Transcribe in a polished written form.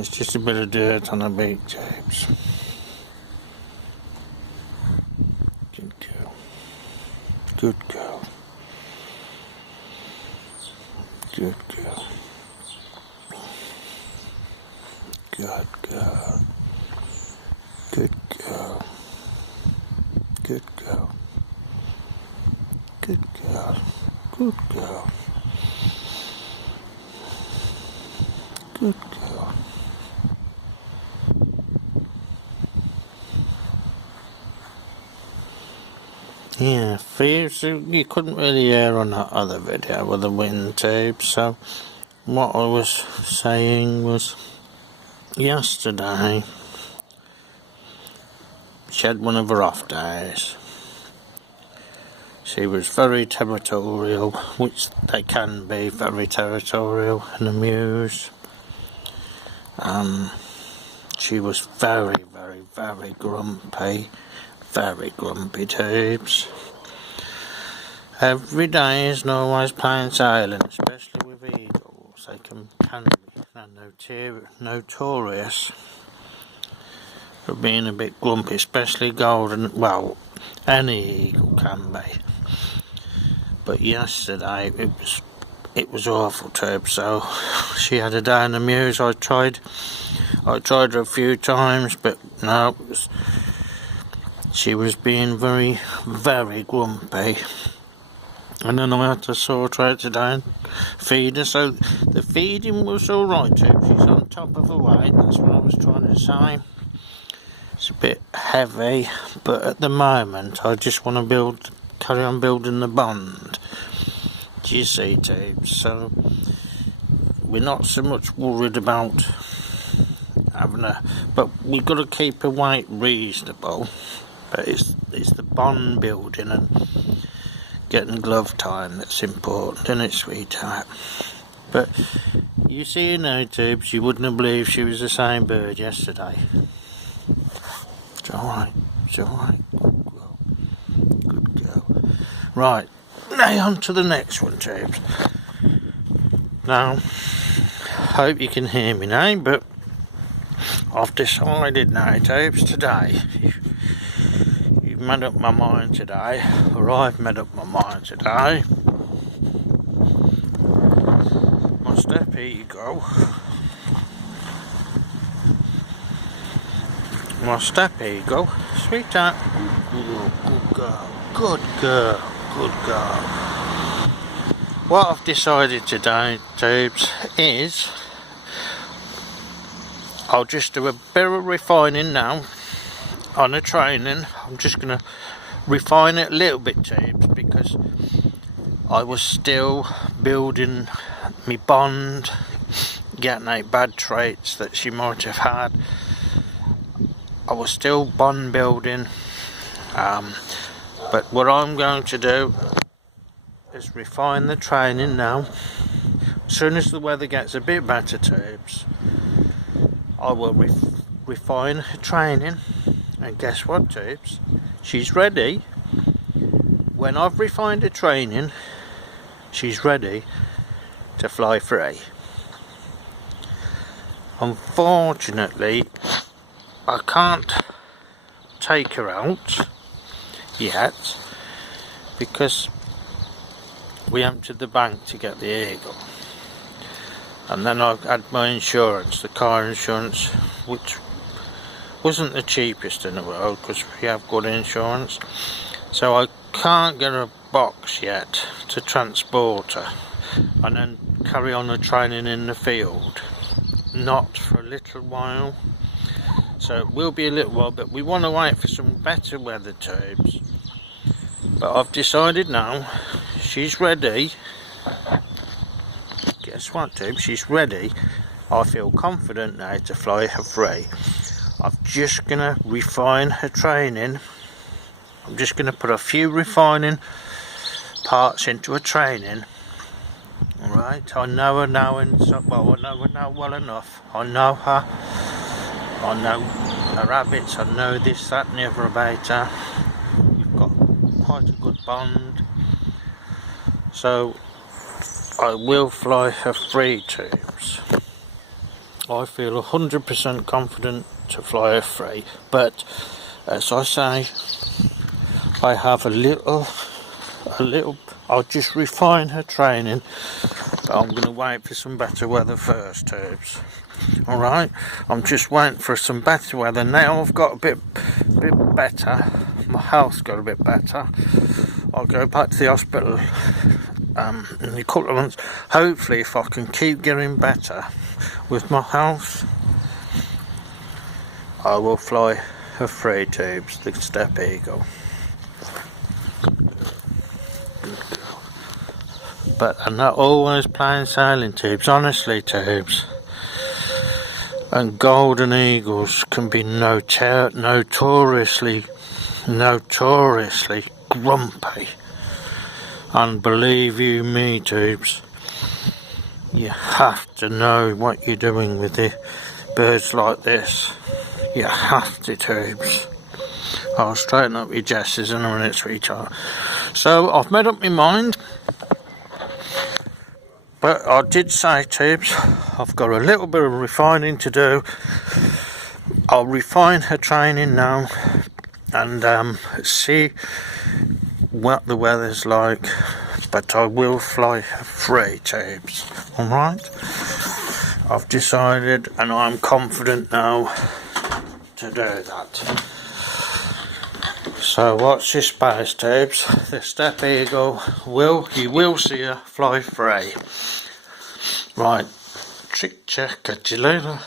It's just a bit of dirt on her beak, James. Good girl. Good girl. Good girl. Good girl. Good girl. Good girl. Good girl. Good girl. Good girl. Yeah, thieves, you couldn't really hear on that other video with the wind tube, so what I was saying was, yesterday, she had one of her off days. She was very territorial, which they can be, very territorial and amused. She was very, very, very grumpy. Very grumpy tubes. Every day isn't always plain sailing, especially with eagles. They can be notorious for being a bit grumpy, especially golden. Well, any eagle can be. But yesterday it was awful, tube. So she had a day in the mews. I tried her a few times, but no. She was being very, very grumpy, and then I had to sort her out today and feed her. So the feeding was alright too. She's on top of her weight, that's what I was trying to say. It's a bit heavy, but at the moment I just want to carry on building the bond. Do you see, tubes? So we're not so much worried about having her, but we've got to keep her weight reasonable. But it's the bond building and getting glove time that's important, isn't it, sweetheart? But you see now, tubes, you wouldn't have believed she was the same bird yesterday. It's alright, it's alright. Good girl. Good girl. Right, now on to the next one, tubes. Now, hope you can hear me now, but I've decided now, tubes, today. Made up my mind today, or I've made up my mind today. My Steppe, here you go. My Steppe, here you go. Sweetheart. Good girl. Good girl. Good girl. What I've decided today, tubes, is I'll just do a bit of refining now. On the training, I'm just going to refine it a little bit, tubes, because I was still building my bond, getting out bad traits that she might have had. I was still bond building, but what I'm going to do is refine the training now. As soon as the weather gets a bit better, tubes, I will refine her training. And guess what, tubes? She's ready. When I've refined her training, she's ready to fly free. Unfortunately, I can't take her out yet because we emptied the bank to get the eagle. And then I had my insurance, the car insurance, which wasn't the cheapest in the world because we have good insurance, so I can't get a box yet to transport her and then carry on the training in the field. Not for a little while, so it will be a little while, but we want to wait for some better weather, tubes. But I've decided now she's ready. Guess what, tubes? She's ready. I feel confident now to fly her free. I'm just going to refine her training. I'm just going to put a few refining parts into her training. Alright, I know her now, I know her now well enough. I know her. I know her habits. I know this, that and the other about her. We've got quite a good bond. So I will fly her free, tubes. I feel 100% confident to fly her free. But as I say, I have a little, I'll just refine her training. But I'm going to wait for some better weather first, tubes. Alright, I'm just waiting for some better weather. Now I've got a bit better, my health's got a bit better, I'll go back to the hospital in a couple of months. Hopefully, if I can keep getting better with my health, I will fly her free, tubes, the Steppe Eagle. But I'm not always plain sailing, tubes, honestly, tubes. And golden eagles can be notoriously grumpy. And believe you me, tubes, you have to know what you're doing with the birds like this. You have to, tubes. I'll straighten up your jesses in a minute, sweetheart. So I've made up my mind. But I did say, tubes, I've got a little bit of refining to do. I'll refine her training now and see what the weather's like. But I will fly her free, tubes. Alright? I've decided and I'm confident now to do that. So watch this space, tubes. The Steppe Eagle you will see her fly free. Right, trick check, catch you later.